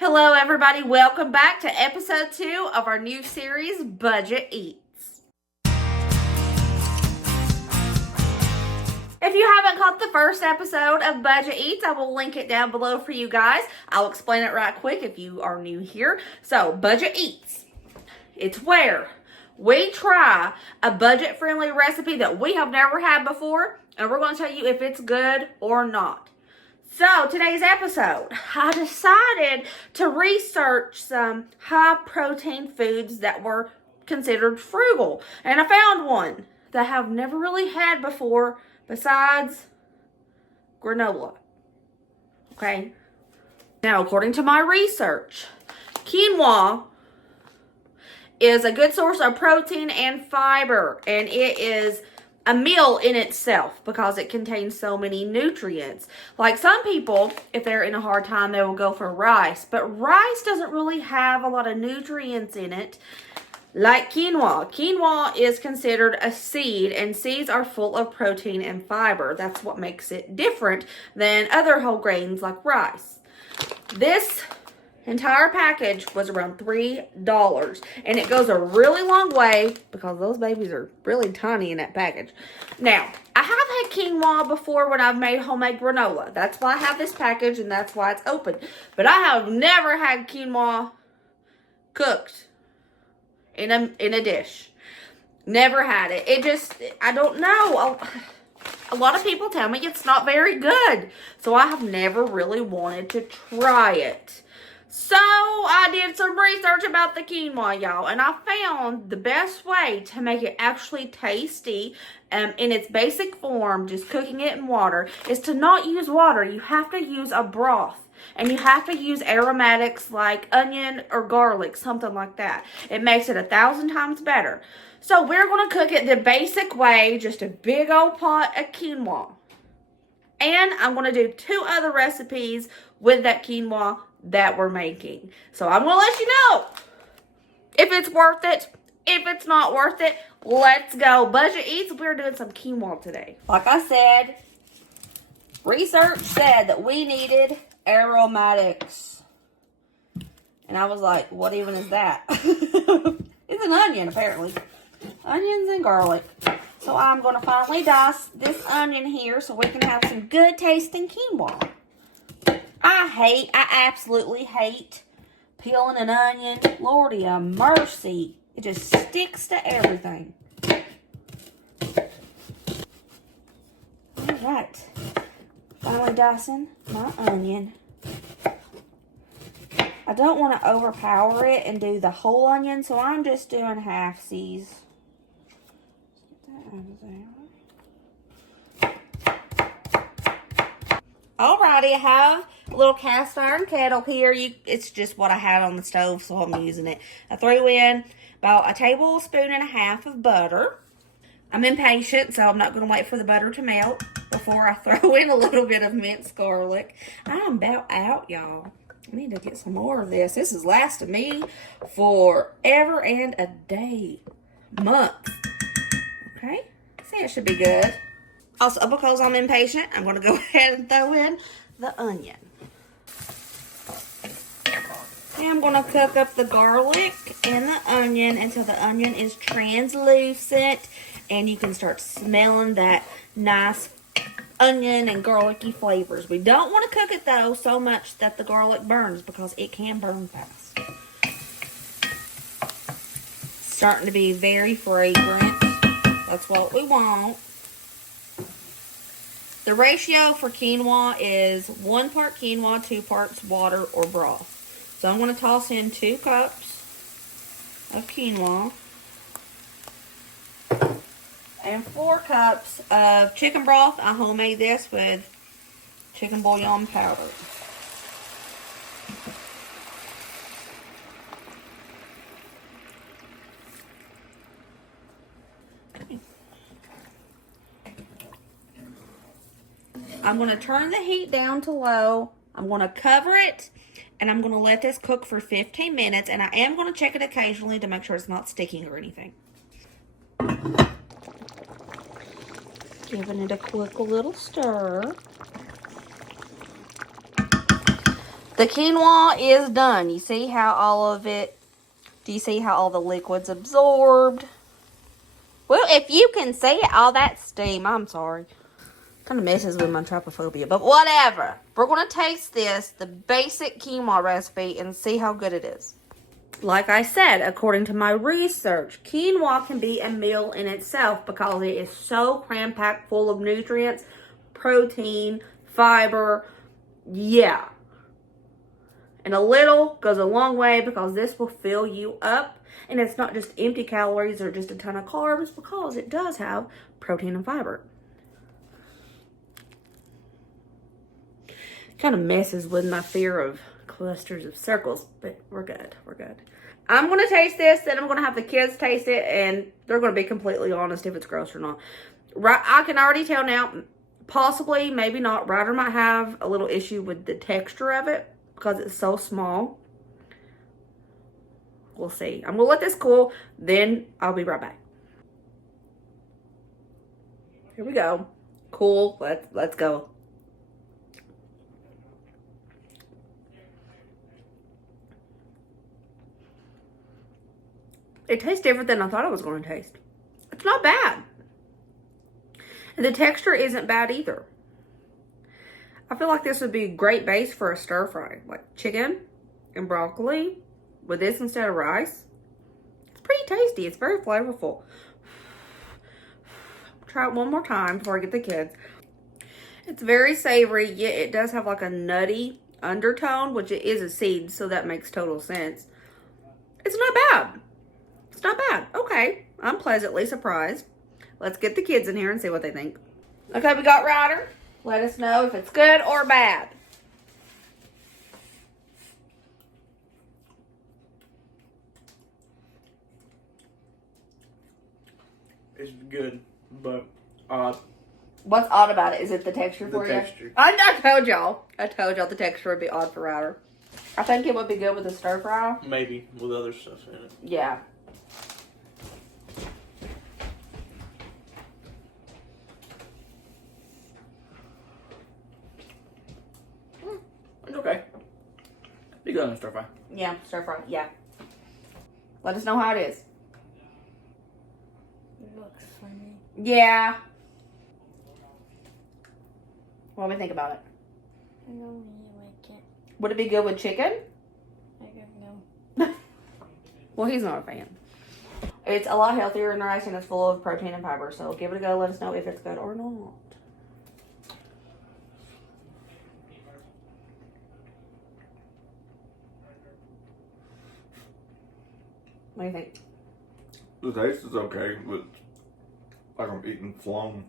Hello everybody, welcome back to episode 2 of our new series, Budget Eats. If you haven't caught the first episode of Budget Eats, I will link it down below for you guys. I'll explain it right quick if you are new here. So, Budget Eats. It's where we try a budget-friendly recipe that we have never had before, and we're going to tell you if it's good or not. So, today's episode, I decided to research some high-protein foods that were considered frugal. And I found one that I have never really had before besides granola. Okay? Now, according to my research, quinoa is a good source of protein and fiber. And it is a meal in itself because it contains so many nutrients. Like some people, if they're in a hard time, they will go for rice. But rice doesn't really have a lot of nutrients in it like quinoa. Quinoa is considered a seed, and seeds are full of protein and fiber. That's what makes it different than other whole grains like rice. This entire package was around $3, and it goes a really long way because those babies are really tiny in that package. Now, I have had quinoa before when I've made homemade granola. That's why I have this package, and that's why it's open. But I have never had quinoa cooked in a dish. Never had it. It just, I don't know. A lot of people tell me it's not very good, so I have never really wanted to try it. So, I did some research about the quinoa, y'all, and I found the best way to make it actually tasty in its basic form, just cooking it in water, is to not use water. You have to use a broth, and you have to use aromatics like onion or garlic, something like that. It makes it 1,000 times better. So, we're going to cook it the basic way, just a big old pot of quinoa. And I'm going to do 2 other recipes with that quinoa that we're making. So I'm going to let you know if it's worth it. If it's not worth it, let's go. Budget Eats, we're doing some quinoa today. Like I said, research said that we needed aromatics. And I was like, what even is that? It's an onion, apparently. Onions and garlic. So I'm going to finally dice this onion here so we can have some good tasting quinoa. I absolutely hate peeling an onion. Lordy of mercy. It just sticks to everything. Alright. Finally dicing my onion. I don't want to overpower it and do the whole onion, so I'm just doing half-sies. Alrighty, I have a little cast iron kettle here. It's just what I had on the stove, so I'm using it. I threw in about 1.5 tablespoons of butter. I'm impatient, so I'm not going to wait for the butter to melt before I throw in a little bit of minced garlic. I'm about out, y'all. I need to get some more of this. This has lasted me forever and a day. Month. Okay? See, it should be good. Also, because I'm impatient, I'm going to go ahead and throw in the onion. And I'm going to cook up the garlic and the onion until the onion is translucent and you can start smelling that nice onion and garlicky flavors. We don't want to cook it, though, so much that the garlic burns because it can burn fast. It's starting to be very fragrant. That's what we want. The ratio for quinoa is 1 part quinoa, 2 parts water or broth. So I'm going to toss in 2 cups of quinoa and 4 cups of chicken broth. I homemade this with chicken bouillon powder. I'm going to turn the heat down to low. I'm going to cover it, and I'm going to let this cook for 15 minutes, and I am going to check it occasionally to make sure it's not sticking or anything. Giving it a quick little stir. The quinoa is done. You see how all of it, do you see how all the liquid's absorbed? Well, if you can see it, all that steam, I'm sorry. Kind of messes with my trypophobia, but whatever. We're going to taste this, the basic quinoa recipe, and see how good it is. Like I said, according to my research, quinoa can be a meal in itself because it is so cram-packed full of nutrients, protein, fiber, yeah. And a little goes a long way because this will fill you up. And it's not just empty calories or just a ton of carbs because it does have protein and fiber. Kind of messes with my fear of clusters of circles, but we're good. We're good. I'm going to taste this, then I'm going to have the kids taste it, and they're going to be completely honest if it's gross or not. Right, I can already tell now, possibly, maybe not. Ryder might have a little issue with the texture of it because it's so small. We'll see. I'm going to let this cool, then I'll be right back. Here we go. Cool. Let's go. It tastes different than I thought it was going to taste. It's not bad. And the texture isn't bad either. I feel like this would be a great base for a stir fry. Like chicken and broccoli with this instead of rice. It's pretty tasty. It's very flavorful. Try it one more time before I get the kids. It's very savory, yet it does have like a nutty undertone, which it is a seed, so that makes total sense. It's not bad. It's not bad. Okay. I'm pleasantly surprised. Let's get the kids in here and see what they think. Okay, we got Ryder. Let us know if it's good or bad. It's good, but odd. What's odd about it? Is it the texture for you? The texture. I told y'all. I told y'all the texture would be odd for Ryder. I think it would be good with a stir fry. Maybe with other stuff in it. Yeah. It's okay. Be good on stir fry. Yeah, stir fry. Yeah. Let us know how it is. It looks funny. Yeah. What do we think about it? I don't really like it. Would it be good with chicken? I don't know. Well, he's not a fan. It's a lot healthier than rice and it's full of protein and fiber. So give it a go. Let us know if it's good or not. What do you think? The taste is okay, but like I'm eating phloem.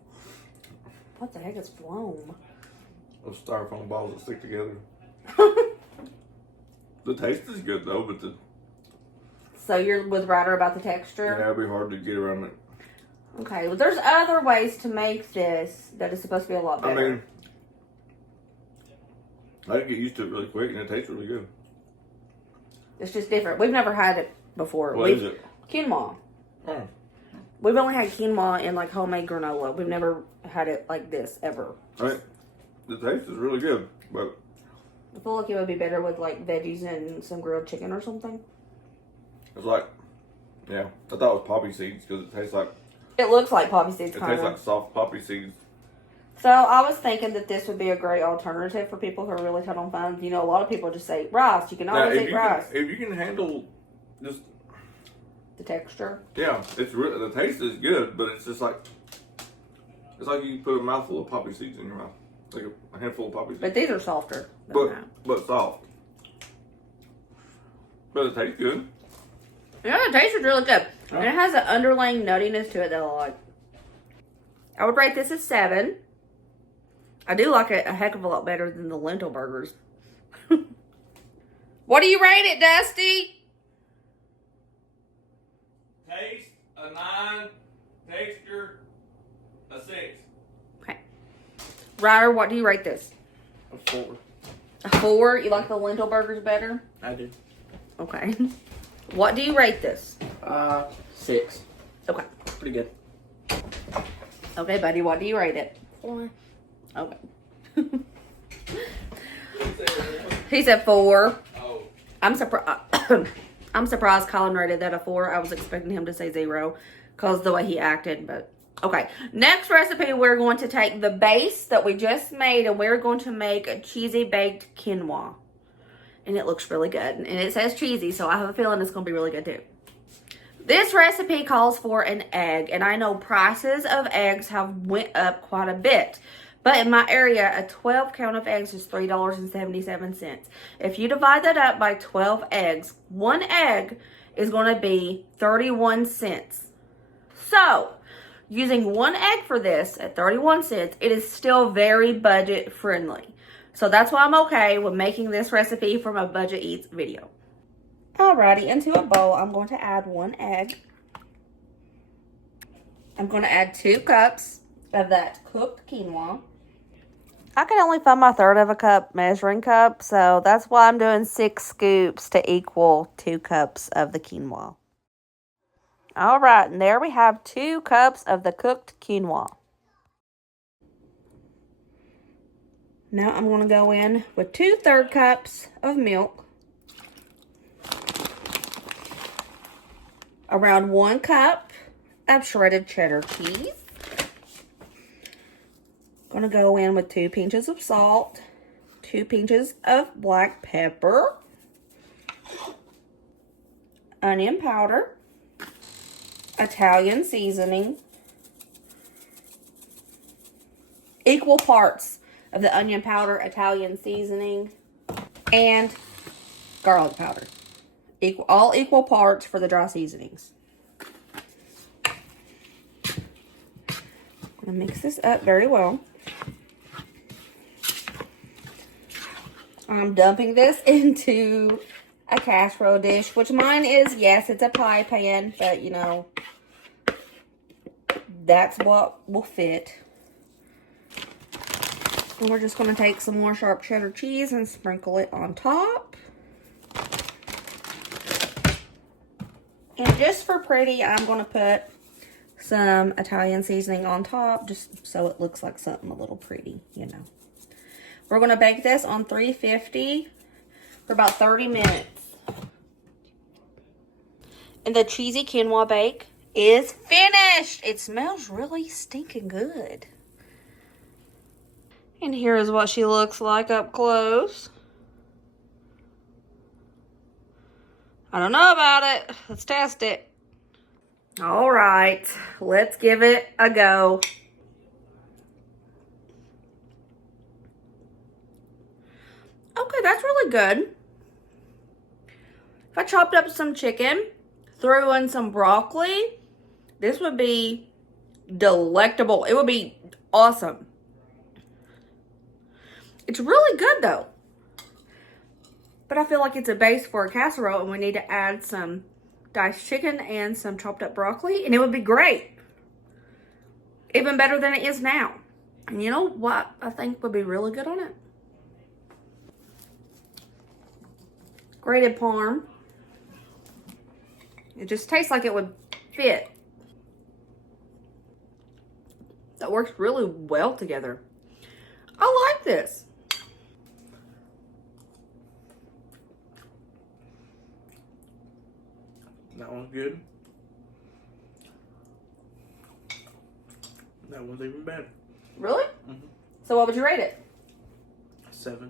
What the heck is phloem? Those styrofoam balls that stick together. The taste is good though, but the So you're with Ryder about the texture? yeah, it'd be hard to get around it. Okay, well there's other ways to make this that is supposed to be a lot better. I mean, I can get used to it really quick, and it tastes really good. It's just different. We've never had it before. What is it? Quinoa. Oh, We've only had quinoa in like homemade granola. We've never had it like this ever. I mean, the taste is really good, but I feel like it would be better with like veggies and some grilled chicken or something. it's like, yeah, I thought it was poppy seeds because it tastes like It looks like poppy seeds, it kind tastes of. like soft poppy seeds. So I was thinking that this would be a great alternative for people who are really tight on funds. You know, a lot of people just say rice. You can Now, always eat rice. if you can handle just The texture. yeah, it's really the taste is good, but it's just like it's like you put a mouthful of poppy seeds in your mouth, like a handful of poppy seeds, But these are softer than that. but soft. But it tastes good. Yeah, the taste is really good. And it has an underlying nuttiness to it that I like. I would rate this a 7. I do like it a heck of a lot better than the lentil burgers. What do you rate it, Dusty? Taste a 9, texture a 6. Okay. Ryder, what do you rate this? A 4. A 4? You like the lentil burgers better? I do. Okay. What do you rate this? 6. Okay. Pretty good. Okay, buddy, what do you rate it? 4. Okay. He said 4. Oh. I'm surprised. I'm surprised Colin rated that a 4. I was expecting him to say 0 because the way he acted. But okay, next recipe, we're going to take the base that we just made and we're going to make a cheesy baked quinoa. And it looks really good. And it says cheesy, so I have a feeling it's going to be really good too. This recipe calls for an egg, and I know prices of eggs have went up quite a bit. But in my area, a 12 count of eggs is $3.77. If you divide that up by 12 eggs, one egg is going to be 31 cents. So, using one egg for this at 31 cents, it is still very budget friendly. So that's why I'm okay with making this recipe for my Budget Eats video. Alrighty, into a bowl, I'm going to add 1 egg. I'm going to add 2 cups of that cooked quinoa. I can only find my 1/3 of a cup measuring cup, so that's why I'm doing 6 scoops to equal 2 cups of the quinoa. Alright, and there we have 2 cups of the cooked quinoa. Now I'm going to go in with 2/3 cups of milk. Around 1 cup of shredded cheddar cheese. Going to go in with 2 pinches of salt, 2 pinches of black pepper, onion powder, Italian seasoning, equal parts of the onion powder, Italian seasoning, and garlic powder. All equal parts for the dry seasonings. I'm going to mix this up very well. I'm dumping this into a casserole dish, which mine is, yes, it's a pie pan, but you know, that's what will fit. And we're just going to take some more sharp cheddar cheese and sprinkle it on top. And just for pretty, I'm going to put some Italian seasoning on top, just so it looks like something a little pretty, you know. We're going to bake this on 350 for about 30 minutes. And the cheesy quinoa bake is finished. It smells really stinking good. And here is what she looks like up close. I don't know about it. Let's test it. All right, let's give it a go. Okay, that's really good. If I chopped up some chicken, threw in some broccoli, this would be delectable. It would be awesome. It's really good though. But I feel like it's a base for a casserole and we need to add some diced chicken and some chopped up broccoli and it would be great. Even better than it is now. And you know what I think would be really good on it? Grated parm. It just tastes like it would fit. That works really well together. I like this. That one's good. That one's even better. Really? Mm-hmm. So what would you rate it? 7.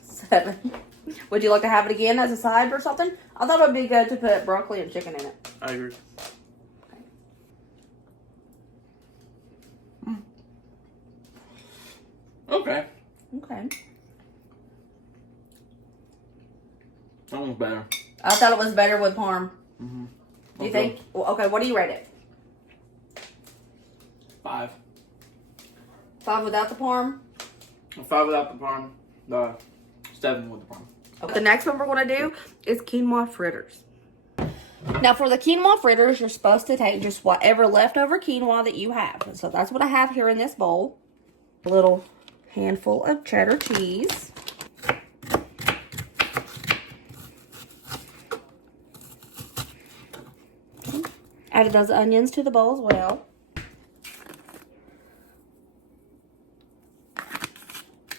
7. Would you like to have it again as a side or something? I thought it would be good to put broccoli and chicken in it. I agree. Okay. Okay. That one's better. I thought it was better with parm. Mm-hmm. Do you think? Well, okay, what do you rate it? 5. 5 without the parm? 5 without the parm. 7 with the parm. Okay. The next one we're going to do is quinoa fritters. Now for the quinoa fritters, you're supposed to take just whatever leftover quinoa that you have. So that's what I have here in this bowl. A little handful of cheddar cheese. Added those onions to the bowl as well.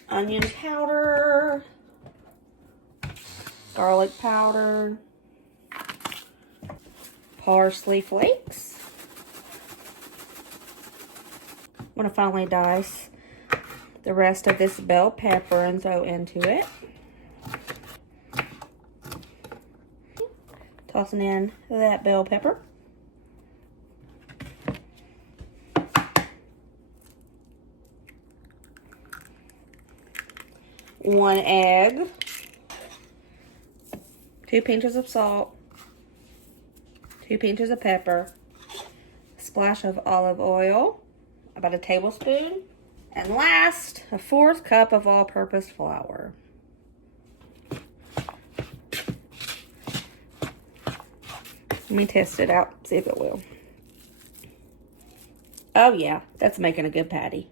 Onion powder. garlic powder, parsley flakes. I'm gonna finally dice the rest of this bell pepper and throw into it. Tossing in that bell pepper. One egg. 2 pinches of salt. 2 pinches of pepper. A splash of olive oil. About a tablespoon. And last, a 1/4 cup of all-purpose flour. Let me test it out, see if it will. Oh yeah, that's making a good patty.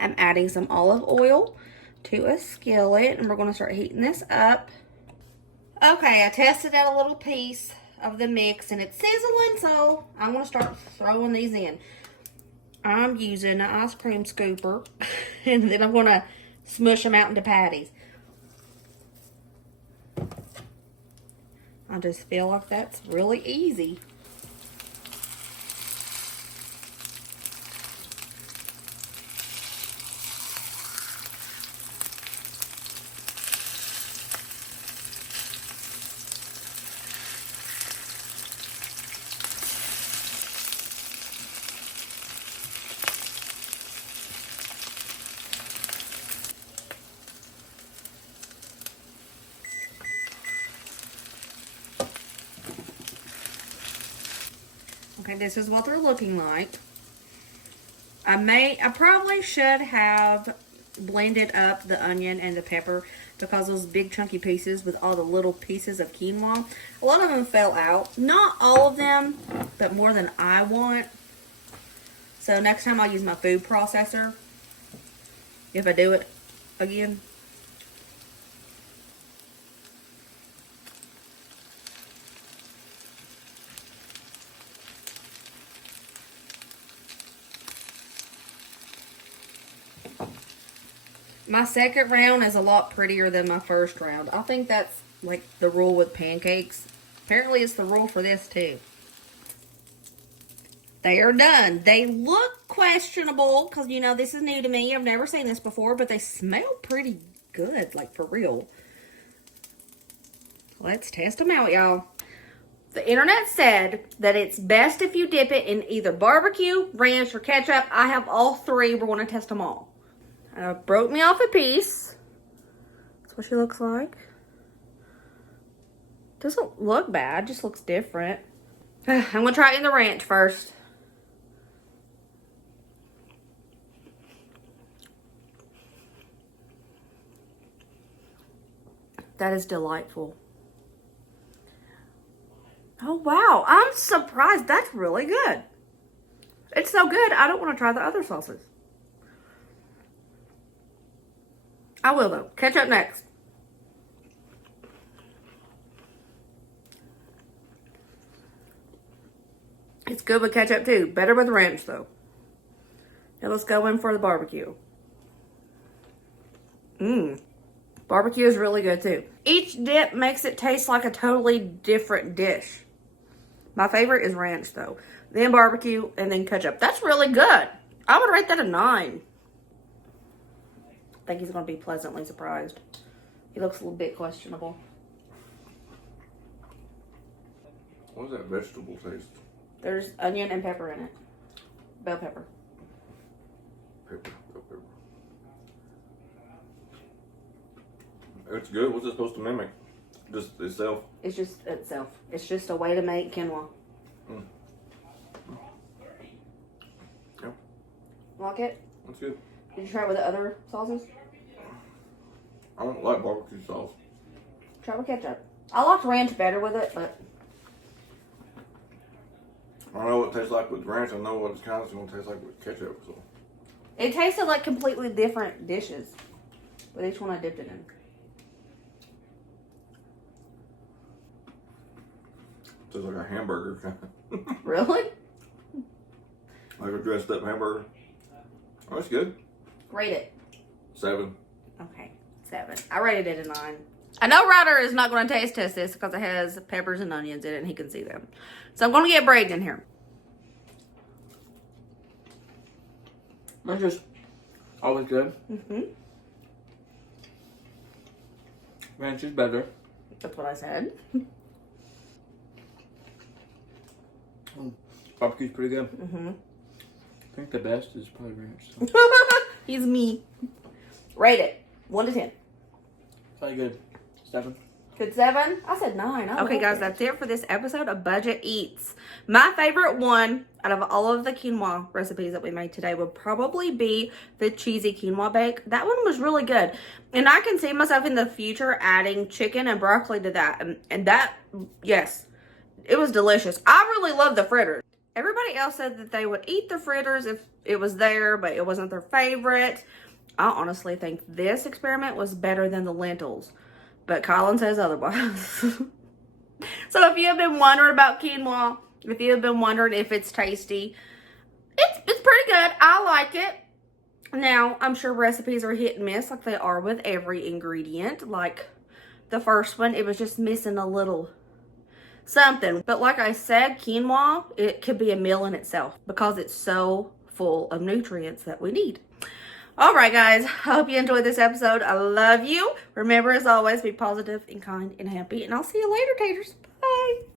I'm adding some olive oil to a skillet, and we're going to start heating this up. Okay, I tested out a little piece of the mix, and it's sizzling, so I'm going to start throwing these in. I'm using an ice cream scooper, and then I'm going to smush them out into patties. I just feel like that's really easy. Okay, this is what they're looking like. I probably should have blended up the onion and the pepper because those big chunky pieces with all the little pieces of quinoa, a lot of them fell out. Not all of them, but more than I want. So next time I'll use my food processor if I do it again. My second round is a lot prettier than my first round. I think that's like the rule with pancakes. Apparently it's the rule for this too. They are done. They look questionable because, you know, this is new to me. I've never seen this before, but they smell pretty good, like for real. Let's test them out, y'all. The internet said that it's best if you dip it in either barbecue, ranch, or ketchup. I have all three. We're going to test them all. Broke me off a piece. That's what she looks like. Doesn't look bad, just looks different. I'm gonna try it in the ranch first. That is delightful. Oh wow, I'm surprised. That's really good. It's so good, I don't want to try the other sauces. I will though. Ketchup next. It's good with ketchup too. Better with ranch though. Now let's go in for the barbecue. Barbecue is really good too. Each dip makes it taste like a totally different dish. My favorite is ranch though. Then barbecue and then ketchup. That's really good. I would rate that a 9. I think he's going to be pleasantly surprised. He looks a little bit questionable. What does that vegetable taste? There's onion and pepper in it. Bell pepper. Pepper. It's good. What's it supposed to mimic? Just itself? It's just itself. It's just a way to make quinoa. Yeah. Like it? That's good. Did you try it with the other sauces? I don't like barbecue sauce. Try with ketchup. I like ranch better with it, but I don't know what it tastes like with ranch. I know what it's kind of going to taste like with ketchup. So. it tasted like completely different dishes with each one I dipped it in. Tastes like a hamburger kind of. Really? Like a dressed up hamburger. Oh, that's good. Rate it. 7. Okay, 7. I rated it a 9. I know Ryder is not going to taste test this because it has peppers and onions in it and he can see them. So I'm going to get Braden in here. That's just always good. Mm-hmm. Ranch is better. That's what I said. Barbecue's pretty good. Mm-hmm. I think the best is probably ranch. So. He's me. Rate it. 1 to 10. Probably good. 7. Good 7? I said 9. Okay, guys, that's it for this episode of Budget Eats. My favorite one out of all of the quinoa recipes that we made today would probably be the cheesy quinoa bake. That one was really good. And I can see myself in the future adding chicken and broccoli to that. And that, yes, it was delicious. I really love the fritters. Everybody else said that they would eat the fritters if it was there, but it wasn't their favorite. I honestly think this experiment was better than the lentils. But Colin says otherwise. So if you have been wondering about quinoa, if you have been wondering if it's tasty, it's pretty good. I like it. Now, I'm sure recipes are hit and miss like they are with every ingredient. Like the first one, it was just missing a little something. But like I said, quinoa, it could be a meal in itself because it's so full of nutrients that we need. All right, guys. I hope you enjoyed this episode. I love you. Remember, as always, be positive and kind and happy. And I'll see you later, taters. Bye.